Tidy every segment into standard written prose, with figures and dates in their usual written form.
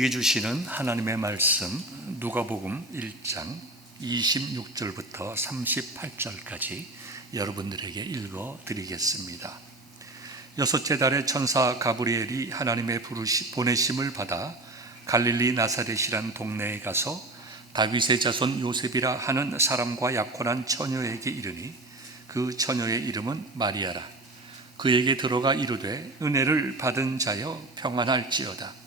우리에게 주시는 하나님의 말씀 누가복음 1장 26절부터 38절까지 여러분들에게 읽어 드리겠습니다. 여섯째 달에 천사 가브리엘이 하나님의 보내심을 받아 갈릴리 나사렛이란 동네에 가서 다윗의 자손 요셉이라 하는 사람과 약혼한 처녀에게 이르니 그 처녀의 이름은 마리아라. 그에게 들어가 이르되 은혜를 받은 자여 평안할지어다.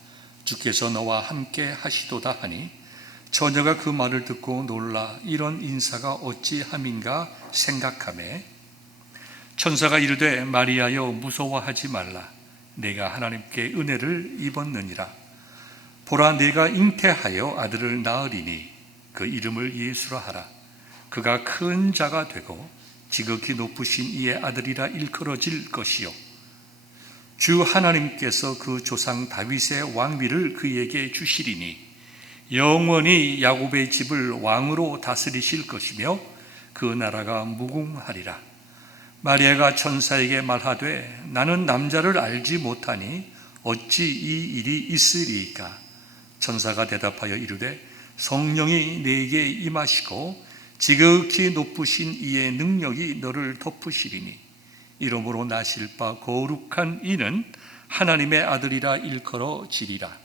주께서 너와 함께 하시도다 하니 처녀가 그 말을 듣고 놀라 이런 인사가 어찌함인가 생각하매 천사가 이르되 마리아여 무서워하지 말라. 내가 하나님께 은혜를 입었느니라. 보라 내가 잉태하여 아들을 낳으리니 그 이름을 예수라 하라. 그가 큰 자가 되고 지극히 높으신 이의 아들이라 일컬어질 것이요 주 하나님께서 그 조상 다윗의 왕위를 그에게 주시리니 영원히 야곱의 집을 왕으로 다스리실 것이며 그 나라가 무궁하리라. 마리아가 천사에게 말하되 나는 남자를 알지 못하니 어찌 이 일이 있으리이까. 천사가 대답하여 이르되 성령이 네게 임하시고 지극히 높으신 이의 능력이 너를 덮으시리니 이러므로 나실 바 거룩한 이는 하나님의 아들이라 일컬어지리라.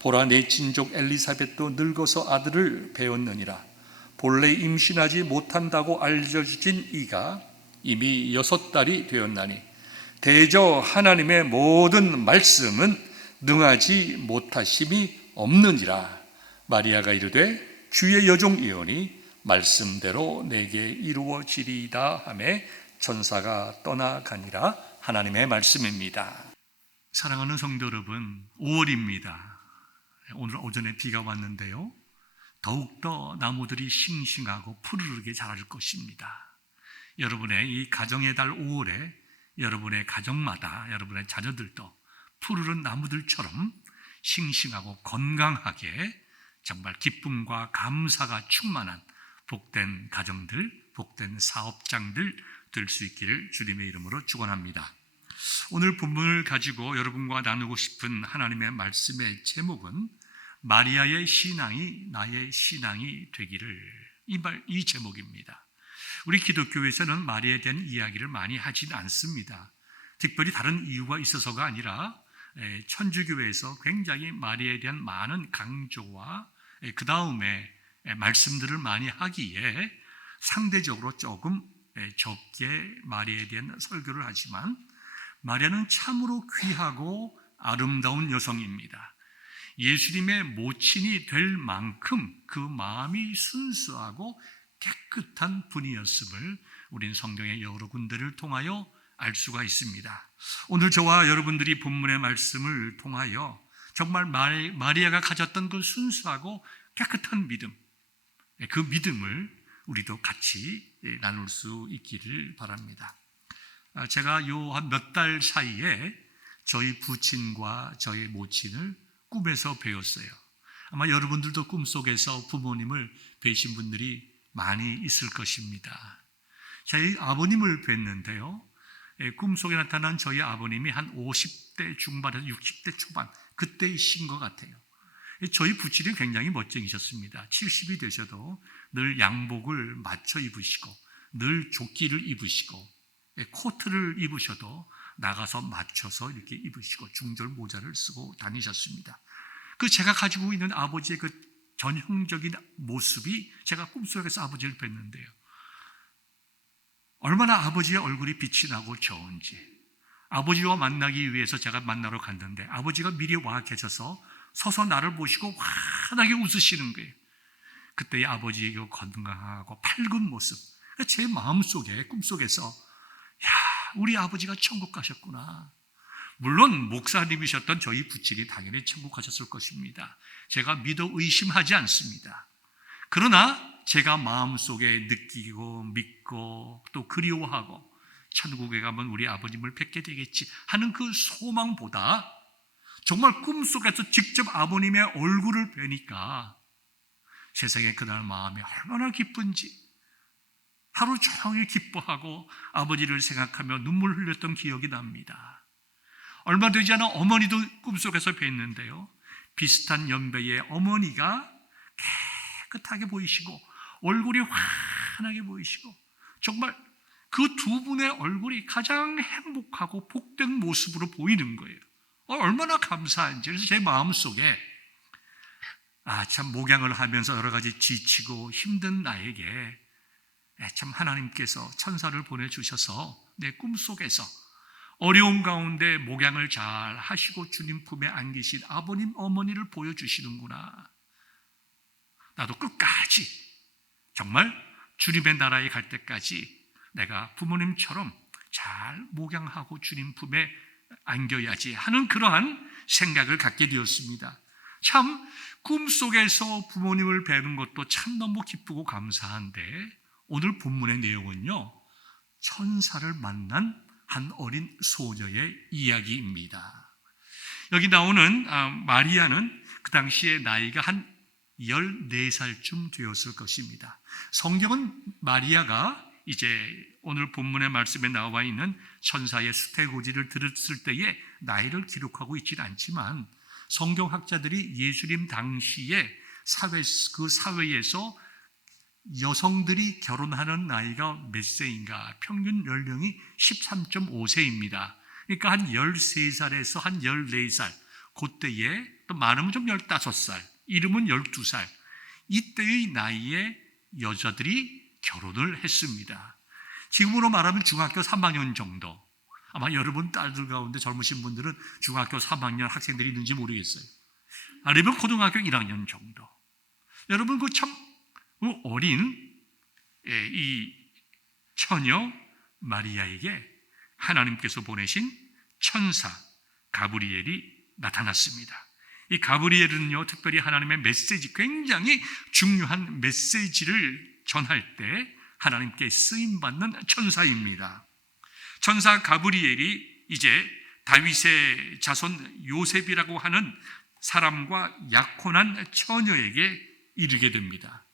보라 내 친족 엘리사벳도 늙어서 아들을 배웠느니라. 본래 임신하지 못한다고 알려진 이가 이미 6달이 되었나니 대저 하나님의 모든 말씀은 능하지 못하심이 없느니라. 마리아가 이르되 주의 여종이오니 말씀대로 내게 이루어지리이다 하매 천사가 떠나가니라. 하나님의 말씀입니다. 사랑하는 성도 여러분, 5월입니다. 오늘 오전에 비가 왔는데요, 더욱더 나무들이 싱싱하고 푸르르게 자랄 것입니다. 여러분의 이 가정의 달 5월에 여러분의 가정마다 여러분의 자녀들도 푸르른 나무들처럼 싱싱하고 건강하게 정말 기쁨과 감사가 충만한 복된 가정들, 복된 사업장들 될 수 있기를 주님의 이름으로 축원합니다. 오늘 본문을 가지고 여러분과 나누고 싶은 하나님의 말씀의 제목은 마리아의 신앙이 나의 신앙이 되기를, 이 제목입니다. 우리 기독교에서는 마리아에 대한 이야기를 많이 하진 않습니다. 특별히 다른 이유가 있어서가 아니라 천주교에서 굉장히 마리아에 대한 많은 강조와 그 다음에 말씀들을 많이 하기에 상대적으로 조금 적게 마리아에 대한 설교를 하지만 마리아는 참으로 귀하고 아름다운 여성입니다. 예수님의 모친이 될 만큼 그 마음이 순수하고 깨끗한 분이었음을 우린 성경의 여러 군데를 통하여 알 수가 있습니다. 오늘 저와 여러분들이 본문의 말씀을 통하여 정말 마리아가 가졌던 그 순수하고 깨끗한 믿음, 그 믿음을 우리도 같이 나눌 수 있기를 바랍니다. 제가 요 한 몇 달 사이에 저희 부친과 저희 모친을 꿈에서 뵈었어요. 아마 여러분들도 꿈속에서 부모님을 뵈신 분들이 많이 있을 것입니다. 저희 아버님을 뵀는데요, 꿈속에 나타난 저희 아버님이 한 50대 중반에서 60대 초반 그때이신 것 같아요. 저희 부친이 굉장히 멋쟁이셨습니다. 70이 되셔도 늘 양복을 맞춰 입으시고 늘 조끼를 입으시고 코트를 입으셔도 나가서 맞춰서 이렇게 입으시고 중절 모자를 쓰고 다니셨습니다. 그 제가 가지고 있는 아버지의 그 전형적인 모습이 제가 꿈속에서 아버지를 뵀는데요, 얼마나 아버지의 얼굴이 빛이 나고 좋은지, 아버지와 만나기 위해서 제가 만나러 갔는데 아버지가 미리 와 계셔서 서서 나를 보시고 환하게 웃으시는 거예요. 그때의 아버지의 그 건강하고 밝은 모습, 제 마음속에 꿈속에서 야, 우리 아버지가 천국 가셨구나. 물론 목사님이셨던 저희 부친이 당연히 천국 가셨을 것입니다. 제가 믿어 의심하지 않습니다. 그러나 제가 마음속에 느끼고 믿고 또 그리워하고 천국에 가면 우리 아버님을 뵙게 되겠지 하는 그 소망보다 정말 꿈속에서 직접 아버님의 얼굴을 뵈니까 세상에 그날 마음이 얼마나 기쁜지 하루 종일 기뻐하고 아버지를 생각하며 눈물 흘렸던 기억이 납니다. 얼마 되지 않아 어머니도 꿈속에서 뵀는데요, 비슷한 연배의 어머니가 깨끗하게 보이시고 얼굴이 환하게 보이시고 정말 그 두 분의 얼굴이 가장 행복하고 복된 모습으로 보이는 거예요. 얼마나 감사한지. 그래서 제 마음속에 참 목양을 하면서 여러 가지 지치고 힘든 나에게 참 하나님께서 천사를 보내주셔서 내 꿈속에서 어려운 가운데 목양을 잘 하시고 주님 품에 안기신 아버님 어머니를 보여주시는구나. 나도 끝까지 정말 주님의 나라에 갈 때까지 내가 부모님처럼 잘 목양하고 주님 품에 안겨야지 하는 그러한 생각을 갖게 되었습니다. 참 꿈속에서 부모님을 뵈는 것도 참 너무 기쁘고 감사한데 오늘 본문의 내용은요, 천사를 만난 한 어린 소녀의 이야기입니다. 여기 나오는 마리아는 그 당시에 나이가 한 14살쯤 되었을 것입니다. 성경은 마리아가 이제 오늘 본문의 말씀에 나와 있는 천사의 수태고지를 들었을 때의 나이를 기록하고 있지는 않지만 성경학자들이 예수님 당시에 그 사회에서 여성들이 결혼하는 나이가 몇 세인가? 평균 연령이 13.5세입니다. 그러니까 한 13살에서 한 14살, 그때에 또 많으면 좀 15살, 이름은 12살, 이때의 나이에 여자들이 결혼을 했습니다. 지금으로 말하면 중학교 3학년 정도. 아마 여러분 딸들 가운데 젊으신 분들은 중학교 3학년 학생들이 있는지 모르겠어요. 아니면 고등학교 1학년 정도. 여러분 그 참 어린 이 처녀 마리아에게 하나님께서 보내신 천사 가브리엘이 나타났습니다. 이 가브리엘은요, 특별히 하나님의 메시지, 굉장히 중요한 메시지를 전할 때 하나님께 쓰임받는 천사입니다. 천사 가브리엘이 이제 다윗의 자손 요셉이라고 하는 사람과 약혼한 처녀에게 이르게 됩니다.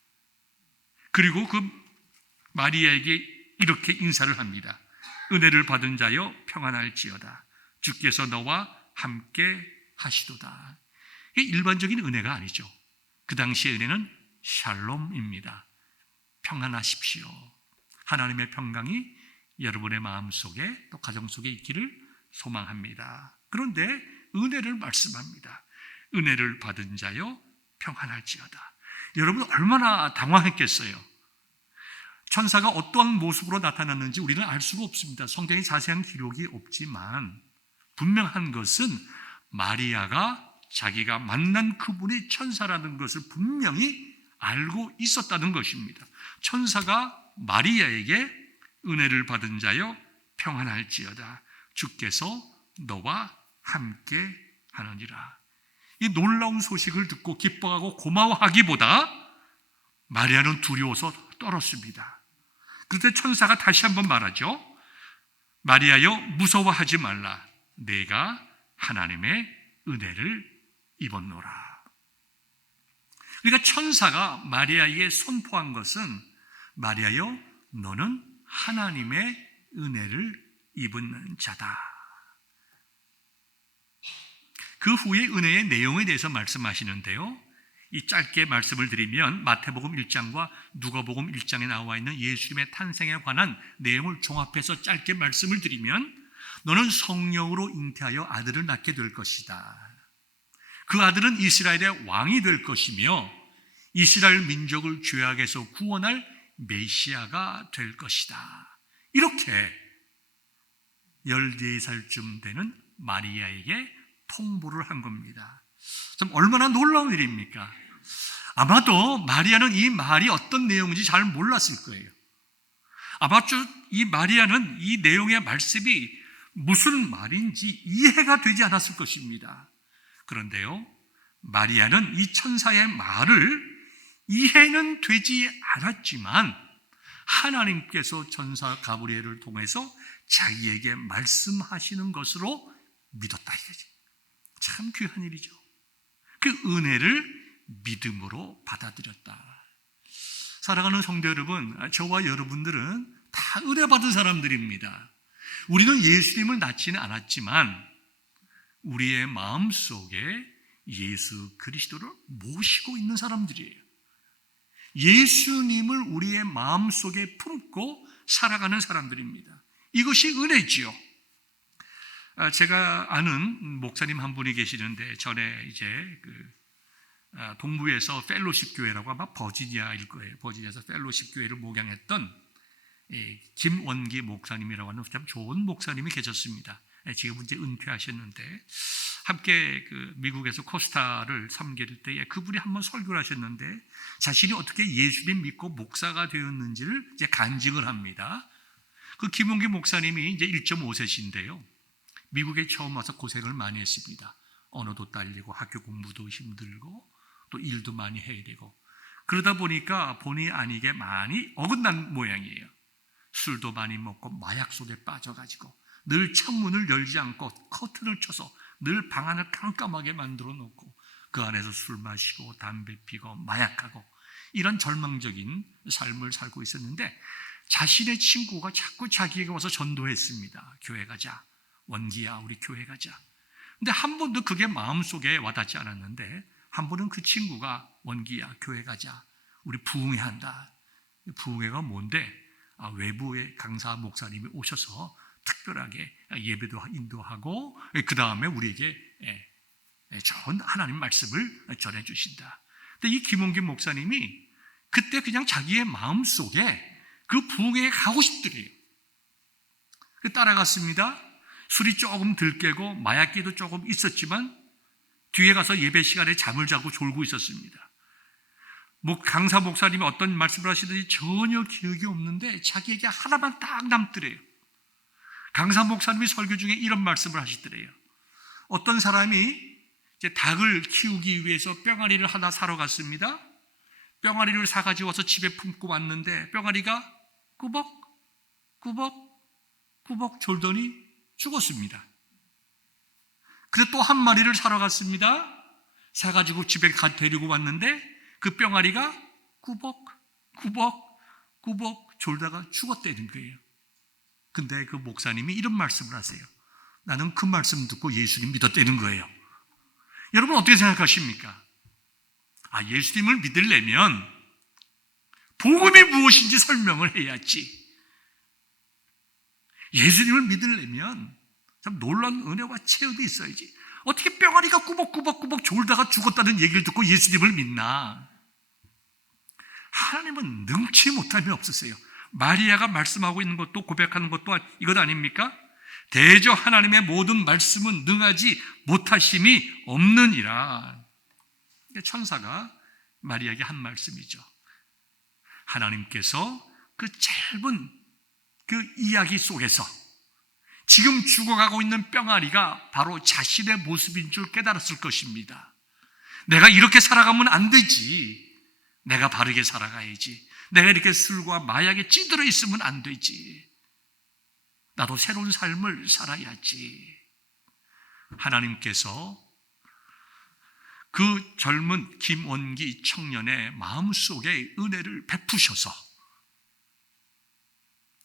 그리고 그 마리아에게 이렇게 인사를 합니다. 은혜를 받은 자여 평안할지어다. 주께서 너와 함께 하시도다. 이게 일반적인 은혜가 아니죠. 그 당시의 은혜는 샬롬입니다. 평안하십시오. 하나님의 평강이 여러분의 마음속에 또 가정 속에 있기를 소망합니다. 그런데 은혜를 말씀합니다. 은혜를 받은 자여 평안할지어다. 여러분 얼마나 당황했겠어요. 천사가 어떠한 모습으로 나타났는지 우리는 알 수가 없습니다. 성경에 자세한 기록이 없지만 분명한 것은 마리아가 자기가 만난 그분이 천사라는 것을 분명히 알고 있었다는 것입니다. 천사가 마리아에게 은혜를 받은 자여 평안할지어다. 주께서 너와 함께 하느니라. 이 놀라운 소식을 듣고 기뻐하고 고마워하기보다 마리아는 두려워서 떨었습니다. 그런데 천사가 다시 한번 말하죠. 마리아여 무서워하지 말라. 내가 하나님의 은혜를 입었노라. 그러니까 천사가 마리아에게 선포한 것은 마리아여 너는 하나님의 은혜를 입은 자다. 그 후에 은혜의 내용에 대해서 말씀하시는데요, 이 짧게 말씀을 드리면 마태복음 1장과 누가복음 1장에 나와 있는 예수님의 탄생에 관한 내용을 종합해서 짧게 말씀을 드리면 너는 성령으로 잉태하여 아들을 낳게 될 것이다. 그 아들은 이스라엘의 왕이 될 것이며 이스라엘 민족을 죄악에서 구원할 메시아가 될 것이다. 이렇게 14살쯤 되는 마리아에게 통보를 한 겁니다. 참 얼마나 놀라운 일입니까? 아마도 마리아는 이 말이 어떤 내용인지 잘 몰랐을 거예요. 아마 이 마리아는 이 내용의 말씀이 무슨 말인지 이해가 되지 않았을 것입니다. 그런데요, 마리아는 이 천사의 말을 이해는 되지 않았지만 하나님께서 천사 가브리엘을 통해서 자기에게 말씀하시는 것으로 믿었다 이거지. 참 귀한 일이죠. 그 은혜를 믿음으로 받아들였다. 사랑하는 성도 여러분, 저와 여러분들은 다 은혜 받은 사람들입니다. 우리는 예수님을 낳지는 않았지만 우리의 마음속에 예수 그리스도를 모시고 있는 사람들이에요. 예수님을 우리의 마음속에 품고 살아가는 사람들입니다. 이것이 은혜지요. 제가 아는 목사님 한 분이 계시는데, 전에 이제 동부에서 펠로십 교회라고, 아마 버지니아일 거예요. 버지니아에서 펠로십 교회를 목양했던 김원기 목사님이라고 하는 참 좋은 목사님이 계셨습니다. 지금은 이제 은퇴하셨는데, 함께 미국에서 코스타를 섬길 때에 그분이 한번 설교를 하셨는데, 자신이 어떻게 예수님 믿고 목사가 되었는지를 이제 간증을 합니다. 그 김원기 목사님이 이제 1.5세신데요. 미국에 처음 와서 고생을 많이 했습니다. 언어도 딸리고 학교 공부도 힘들고 또 일도 많이 해야 되고, 그러다 보니까 본의 아니게 많이 어긋난 모양이에요. 술도 많이 먹고 마약 속에 빠져가지고 늘 창문을 열지 않고 커튼을 쳐서 늘 방 안을 깜깜하게 만들어 놓고 그 안에서 술 마시고 담배 피고 마약하고 이런 절망적인 삶을 살고 있었는데, 자신의 친구가 자꾸 자기에게 와서 전도했습니다. 교회 가자, 원기야 우리 교회 가자. 근데 한 번도 그게 마음속에 와닿지 않았는데, 한 번은 그 친구가 원기야 교회 가자, 우리 부흥회 한다. 부흥회가 뭔데? 외부의 강사 목사님이 오셔서 특별하게 예배도 인도하고 그 다음에 우리에게 좋은 하나님 말씀을 전해주신다. 근데 이 김원기 목사님이 그때 그냥 자기의 마음속에 그 부흥회에 가고 싶더래요. 따라갔습니다. 술이 조금 덜 깨고 마약기도 조금 있었지만 뒤에 가서 예배 시간에 잠을 자고 졸고 있었습니다. 강사 목사님이 어떤 말씀을 하시든지 전혀 기억이 없는데 자기에게 하나만 딱 남더래요. 강사 목사님이 설교 중에 이런 말씀을 하시더래요. 어떤 사람이 이제 닭을 키우기 위해서 뿅아리를 하나 사러 갔습니다. 뿅아리를 사가지고 와서 집에 품고 왔는데 뿅아리가 꾸벅 졸더니 죽었습니다. 그래서 또 한 마리를 사러 갔습니다. 사가지고 집에 데리고 왔는데 그 뿅아리가 꾸벅 졸다가 죽었다는 거예요. 근데 그 목사님이 이런 말씀을 하세요. 나는 그 말씀 듣고 예수님 믿었다는 거예요. 여러분 어떻게 생각하십니까? 예수님을 믿으려면 복음이 무엇인지 설명을 해야지. 예수님을 믿으려면 참 놀라운 은혜와 체험이 있어야지. 어떻게 뿅아리가 꾸벅 졸다가 죽었다는 얘기를 듣고 예수님을 믿나? 하나님은 능치 못함이 없으세요. 마리아가 말씀하고 있는 것도 고백하는 것도 이것 아닙니까? 대저 하나님의 모든 말씀은 능하지 못하심이 없느니라. 천사가 마리아에게 한 말씀이죠. 하나님께서 그 짧은 그 이야기 속에서 지금 죽어가고 있는 뿅아리가 바로 자신의 모습인 줄 깨달았을 것입니다. 내가 이렇게 살아가면 안 되지. 내가 바르게 살아가야지. 내가 이렇게 술과 마약에 찌들어 있으면 안 되지. 나도 새로운 삶을 살아야지. 하나님께서 그 젊은 김원기 청년의 마음속에 은혜를 베푸셔서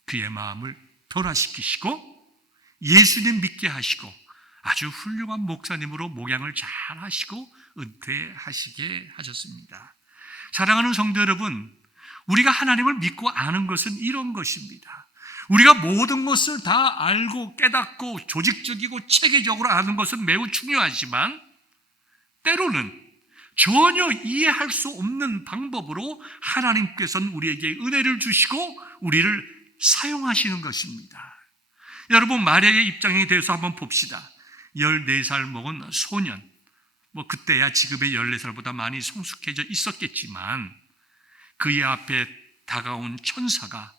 그의 마음을 변화시키시고 예수님 믿게 하시고 아주 훌륭한 목사님으로 목양을 잘 하시고 은퇴하시게 하셨습니다. 사랑하는 성도 여러분, 우리가 하나님을 믿고 아는 것은 이런 것입니다. 우리가 모든 것을 다 알고 깨닫고 조직적이고 체계적으로 아는 것은 매우 중요하지만 때로는 전혀 이해할 수 없는 방법으로 하나님께서는 우리에게 은혜를 주시고 우리를 사용하시는 것입니다. 여러분, 마리아의 입장에 대해서 한번 봅시다. 14살 먹은 소년, 그때야 지금의 14살보다 많이 성숙해져 있었겠지만 그의 앞에 다가온 천사가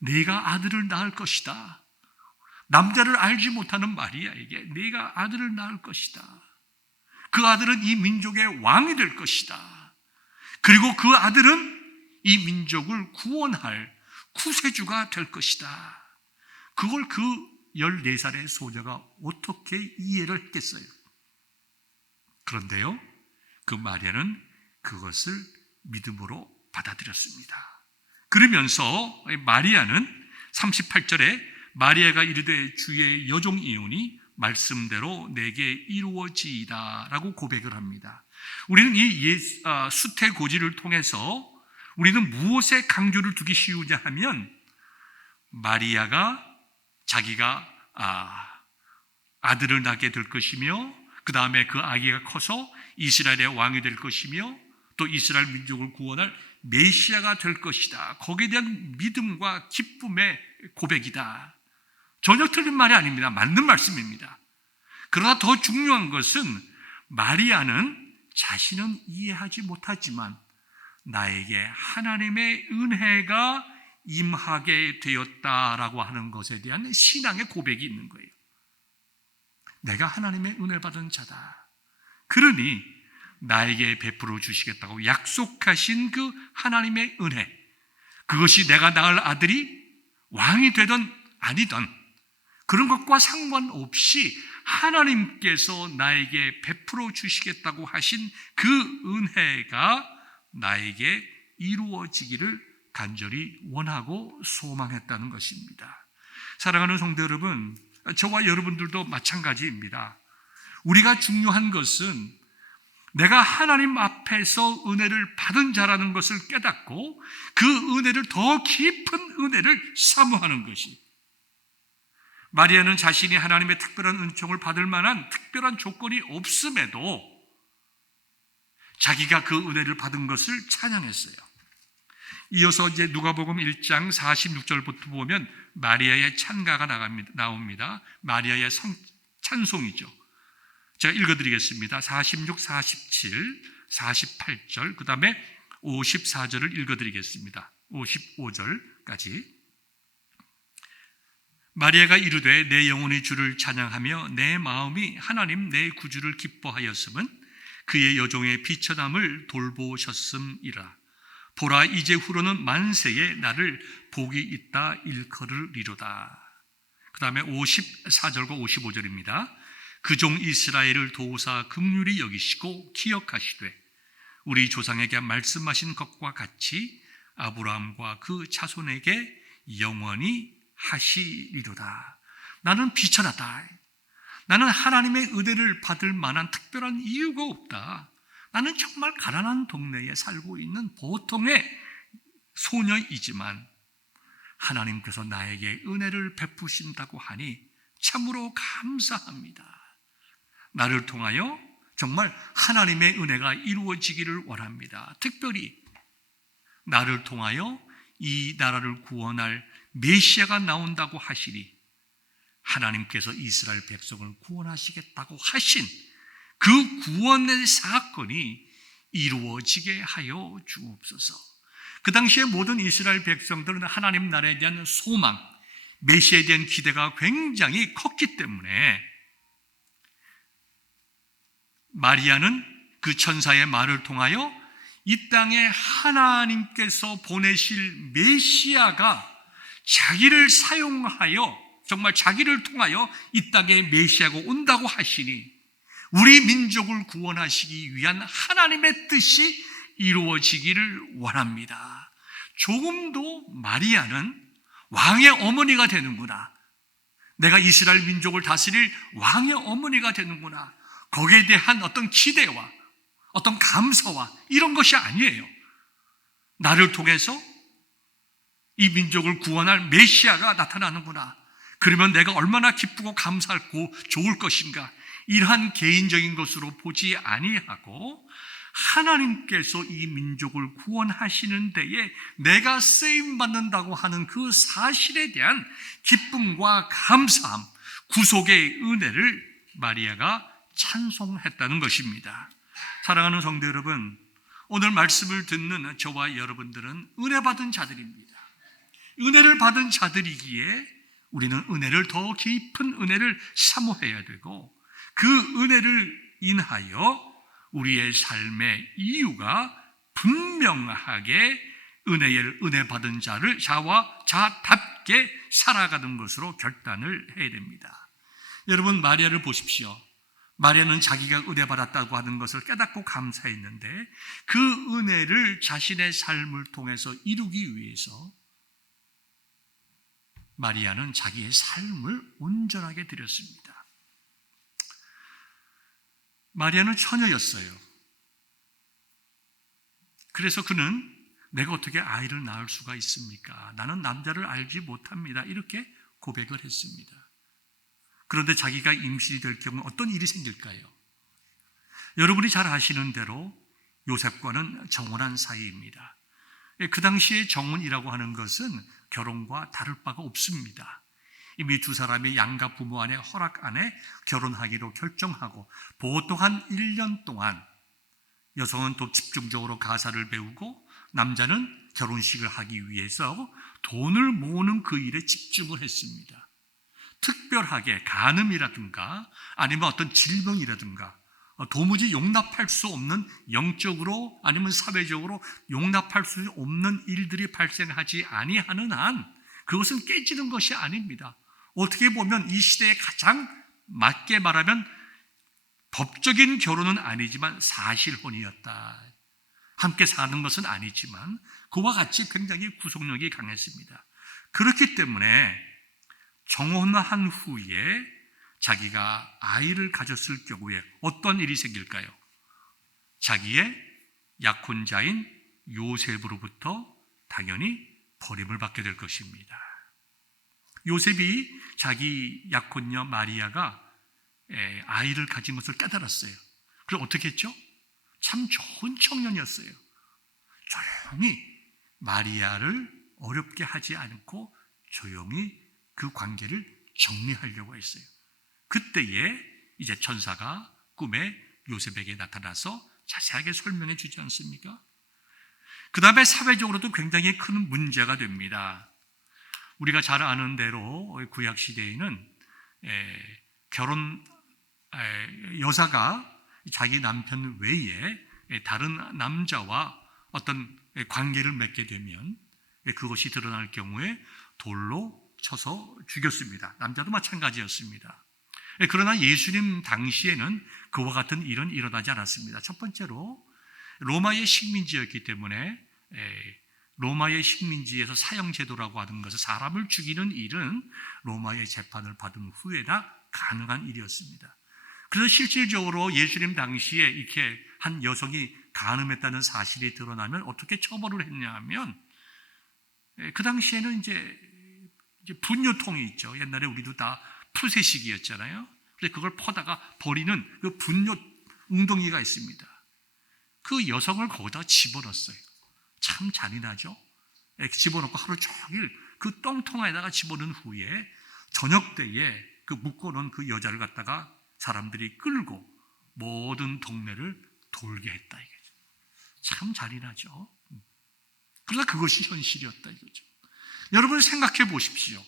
네가 아들을 낳을 것이다. 남자를 알지 못하는 마리아에게 네가 아들을 낳을 것이다. 그 아들은 이 민족의 왕이 될 것이다. 그리고 그 아들은 이 민족을 구원할 구세주가 될 것이다. 그걸 그 14살의 소녀가 어떻게 이해를 했겠어요? 그런데요, 그 마리아는 그것을 믿음으로 받아들였습니다. 그러면서 마리아는 38절에 마리아가 이르되 주의 여종이오니 말씀대로 내게 이루어지이다 라고 고백을 합니다. 우리는 이 수태고지를 통해서 우리는 무엇에 강조를 두기 쉬우냐 하면 마리아가 자기가 아들을 낳게 될 것이며 그 다음에 그 아기가 커서 이스라엘의 왕이 될 것이며 또 이스라엘 민족을 구원할 메시아가 될 것이다. 거기에 대한 믿음과 기쁨의 고백이다. 전혀 틀린 말이 아닙니다. 맞는 말씀입니다. 그러나 더 중요한 것은 마리아는 자신은 이해하지 못하지만 나에게 하나님의 은혜가 임하게 되었다라고 하는 것에 대한 신앙의 고백이 있는 거예요. 내가 하나님의 은혜 받은 자다. 그러니 나에게 베풀어 주시겠다고 약속하신 그 하나님의 은혜, 그것이 내가 낳을 아들이 왕이 되든 아니든 그런 것과 상관없이 하나님께서 나에게 베풀어 주시겠다고 하신 그 은혜가 나에게 이루어지기를 간절히 원하고 소망했다는 것입니다. 사랑하는 성도 여러분, 저와 여러분들도 마찬가지입니다. 우리가 중요한 것은 내가 하나님 앞에서 은혜를 받은 자라는 것을 깨닫고 그 은혜를 더 깊은 은혜를 사모하는 것이. 마리아는 자신이 하나님의 특별한 은총을 받을 만한 특별한 조건이 없음에도 자기가 그 은혜를 받은 것을 찬양했어요. 이어서 이제 누가복음 1장 46절부터 보면 마리아의 찬가가 나옵니다. 마리아의 찬송이죠. 제가 읽어드리겠습니다. 46, 47, 48절, 그 다음에 54절을 읽어드리겠습니다. 55절까지. 마리아가 이르되 내 영혼이 주를 찬양하며 내 마음이 하나님 내 구주를 기뻐하였음은 그의 여종의 비천함을 돌보셨음이라. 보라, 이제 후로는 만세에 나를 복이 있다 일컬으리로다. 그 다음에 54절과 55절입니다. 그 종 이스라엘을 도우사 긍휼히 여기시고 기억하시되 우리 조상에게 말씀하신 것과 같이 아브라함과 그 자손에게 영원히 하시리로다. 나는 비천하다. 나는 하나님의 은혜를 받을 만한 특별한 이유가 없다. 나는 정말 가난한 동네에 살고 있는 보통의 소녀이지만 하나님께서 나에게 은혜를 베푸신다고 하니 참으로 감사합니다. 나를 통하여 정말 하나님의 은혜가 이루어지기를 원합니다. 특별히 나를 통하여 이 나라를 구원할 메시아가 나온다고 하시니 하나님께서 이스라엘 백성을 구원하시겠다고 하신 그 구원의 사건이 이루어지게 하여 주옵소서. 그 당시에 모든 이스라엘 백성들은 하나님 나라에 대한 소망, 메시아에 대한 기대가 굉장히 컸기 때문에 마리아는 그 천사의 말을 통하여 이 땅에 하나님께서 보내실 메시아가 자기를 사용하여 정말 자기를 통하여 이 땅에 메시아가 온다고 하시니 우리 민족을 구원하시기 위한 하나님의 뜻이 이루어지기를 원합니다. 조금도 마리아는 왕의 어머니가 되는구나, 내가 이스라엘 민족을 다스릴 왕의 어머니가 되는구나, 거기에 대한 어떤 기대와 어떤 감사와 이런 것이 아니에요. 나를 통해서 이 민족을 구원할 메시아가 나타나는구나, 그러면 내가 얼마나 기쁘고 감사하고 좋을 것인가, 이러한 개인적인 것으로 보지 아니하고 하나님께서 이 민족을 구원하시는 데에 내가 쓰임받는다고 하는 그 사실에 대한 기쁨과 감사함, 구속의 은혜를 마리아가 찬송했다는 것입니다. 사랑하는 성도 여러분, 오늘 말씀을 듣는 저와 여러분들은 은혜 받은 자들입니다. 은혜를 받은 자들이기에 우리는 은혜를 더 깊은 은혜를 사모해야 되고 그 은혜를 인하여 우리의 삶의 이유가 분명하게 은혜 받은 자답게 살아가는 것으로 결단을 해야 됩니다. 여러분, 마리아를 보십시오. 마리아는 자기가 은혜 받았다고 하는 것을 깨닫고 감사했는데 그 은혜를 자신의 삶을 통해서 이루기 위해서 마리아는 자기의 삶을 온전하게 드렸습니다. 마리아는 처녀였어요. 그래서 그는 내가 어떻게 아이를 낳을 수가 있습니까? 나는 남자를 알지 못합니다. 이렇게 고백을 했습니다. 그런데 자기가 임신이 될 경우 어떤 일이 생길까요? 여러분이 잘 아시는 대로 요셉과는 정혼한 사이입니다. 그 당시에 정혼이라고 하는 것은 결혼과 다를 바가 없습니다. 이미 두 사람이 양가 부모 안에 허락 안에 결혼하기로 결정하고 보통 한 1년 동안 여성은 또 집중적으로 가사를 배우고 남자는 결혼식을 하기 위해서 돈을 모으는 그 일에 집중을 했습니다. 특별하게 간음이라든가 아니면 어떤 질병이라든가 도무지 용납할 수 없는 영적으로 아니면 사회적으로 용납할 수 없는 일들이 발생하지 아니하는 한 그것은 깨지는 것이 아닙니다. 어떻게 보면 이 시대에 가장 맞게 말하면 법적인 결혼은 아니지만 사실혼이었다. 함께 사는 것은 아니지만 그와 같이 굉장히 구속력이 강했습니다. 그렇기 때문에 정혼한 후에 자기가 아이를 가졌을 경우에 어떤 일이 생길까요? 자기의 약혼자인 요셉으로부터 당연히 버림을 받게 될 것입니다. 요셉이 자기 약혼녀 마리아가 아이를 가진 것을 깨달았어요. 그래서 어떻게 했죠? 참 좋은 청년이었어요. 조용히 마리아를 어렵게 하지 않고 조용히 그 관계를 정리하려고 했어요. 그때에 이제 천사가 꿈에 요셉에게 나타나서 자세하게 설명해 주지 않습니까? 그 다음에 사회적으로도 굉장히 큰 문제가 됩니다. 우리가 잘 아는 대로 구약 시대에는 여자가 자기 남편 외에 다른 남자와 어떤 관계를 맺게 되면 그것이 드러날 경우에 돌로 쳐서 죽였습니다. 남자도 마찬가지였습니다. 그러나 예수님 당시에는 그와 같은 일은 일어나지 않았습니다. 첫 번째로 로마의 식민지였기 때문에 로마의 식민지에서 사형제도라고 하는 것은 사람을 죽이는 일은 로마의 재판을 받은 후에나 가능한 일이었습니다. 그래서 실질적으로 예수님 당시에 이렇게 한 여성이 간음했다는 사실이 드러나면 어떻게 처벌을 했냐 하면 그 당시에는 이제 분뇨통이 있죠. 옛날에 우리도 다 푸세식이었잖아요. 그래서 그걸 퍼다가 버리는 그 분뇨 웅덩이가 있습니다. 그 여성을 거기다 집어넣었어요. 참 잔인하죠. 집어넣고 하루 종일 그 똥통에다가 집어넣은 후에 저녁 때에 그 묶어놓은 그 여자를 갖다가 사람들이 끌고 모든 동네를 돌게 했다 이거죠. 참 잔인하죠. 그러나 그것이 현실이었다 이거죠. 여러분 생각해 보십시오.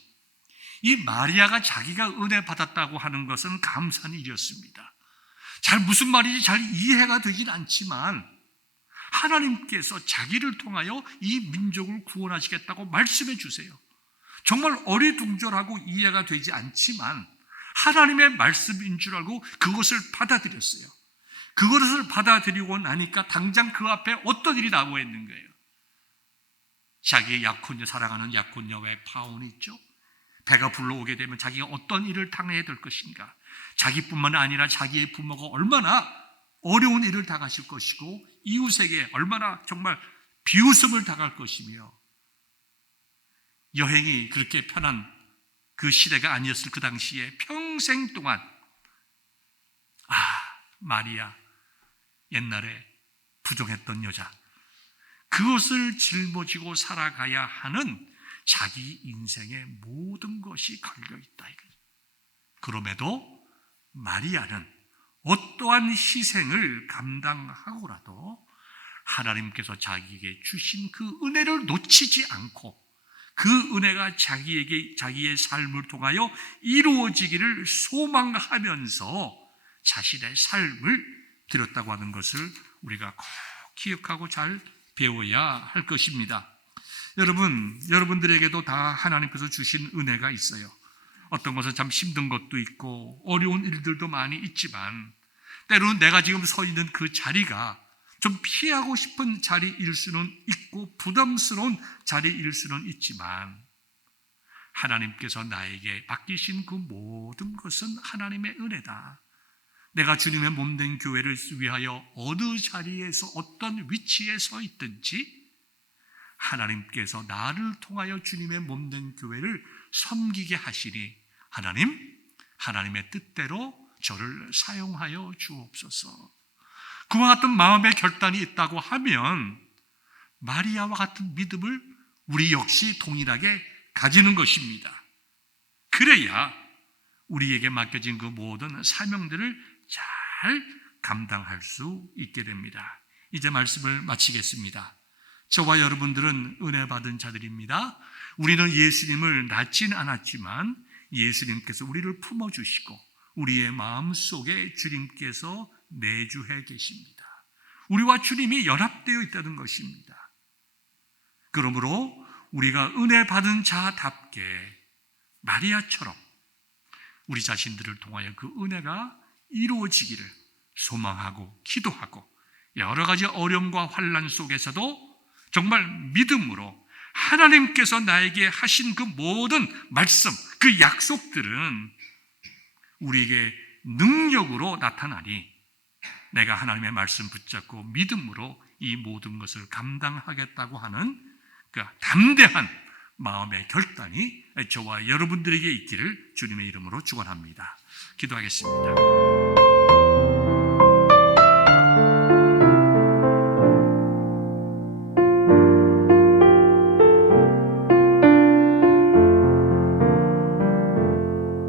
이 마리아가 자기가 은혜 받았다고 하는 것은 감사한 일이었습니다. 잘 무슨 말인지 잘 이해가 되진 않지만 하나님께서 자기를 통하여 이 민족을 구원하시겠다고 말씀해 주세요. 정말 어리둥절하고 이해가 되지 않지만 하나님의 말씀인 줄 알고 그것을 받아들였어요. 그것을 받아들이고 나니까 당장 그 앞에 어떤 일이 나오고 있는 거예요. 자기의 약혼녀, 사랑하는 약혼녀의 파혼이 있죠. 배가 불러오게 되면 자기가 어떤 일을 당해야 될 것인가. 자기뿐만 아니라 자기의 부모가 얼마나 어려운 일을 당하실 것이고 이웃에게 얼마나 정말 비웃음을 당할 것이며 여행이 그렇게 편한 그 시대가 아니었을 그 당시에 평생 동안 마리아 옛날에 부정했던 여자 그것을 짊어지고 살아가야 하는 자기 인생의 모든 것이 걸려있다. 그럼에도 마리아는 어떠한 희생을 감당하고라도 하나님께서 자기에게 주신 그 은혜를 놓치지 않고 그 은혜가 자기의 삶을 통하여 이루어지기를 소망하면서 자신의 삶을 드렸다고 하는 것을 우리가 꼭 기억하고 잘 배워야 할 것입니다. 여러분들에게도 다 하나님께서 주신 은혜가 있어요. 어떤 것은 참 힘든 것도 있고 어려운 일들도 많이 있지만 때로는 내가 지금 서 있는 그 자리가 좀 피하고 싶은 자리일 수는 있고 부담스러운 자리일 수는 있지만 하나님께서 나에게 맡기신 그 모든 것은 하나님의 은혜다. 내가 주님의 몸된 교회를 위하여 어느 자리에서 어떤 위치에 서 있든지 하나님께서 나를 통하여 주님의 몸된 교회를 섬기게 하시니 하나님의 뜻대로 저를 사용하여 주옵소서. 그와 같은 마음의 결단이 있다고 하면 마리아와 같은 믿음을 우리 역시 동일하게 가지는 것입니다. 그래야 우리에게 맡겨진 그 모든 사명들을 잘 감당할 수 있게 됩니다. 이제 말씀을 마치겠습니다. 저와 여러분들은 은혜 받은 자들입니다. 우리는 예수님을 낳진 않았지만 예수님께서 우리를 품어주시고 우리의 마음속에 주님께서 내주해 계십니다. 우리와 주님이 연합되어 있다는 것입니다. 그러므로 우리가 은혜 받은 자답게 마리아처럼 우리 자신들을 통하여 그 은혜가 이루어지기를 소망하고 기도하고 여러 가지 어려움과 환난 속에서도 정말 믿음으로 하나님께서 나에게 하신 그 모든 말씀, 그 약속들은 우리에게 능력으로 나타나니 내가 하나님의 말씀 붙잡고 믿음으로 이 모든 것을 감당하겠다고 하는 그 담대한 마음의 결단이 저와 여러분들에게 있기를 주님의 이름으로 축원합니다. 기도하겠습니다.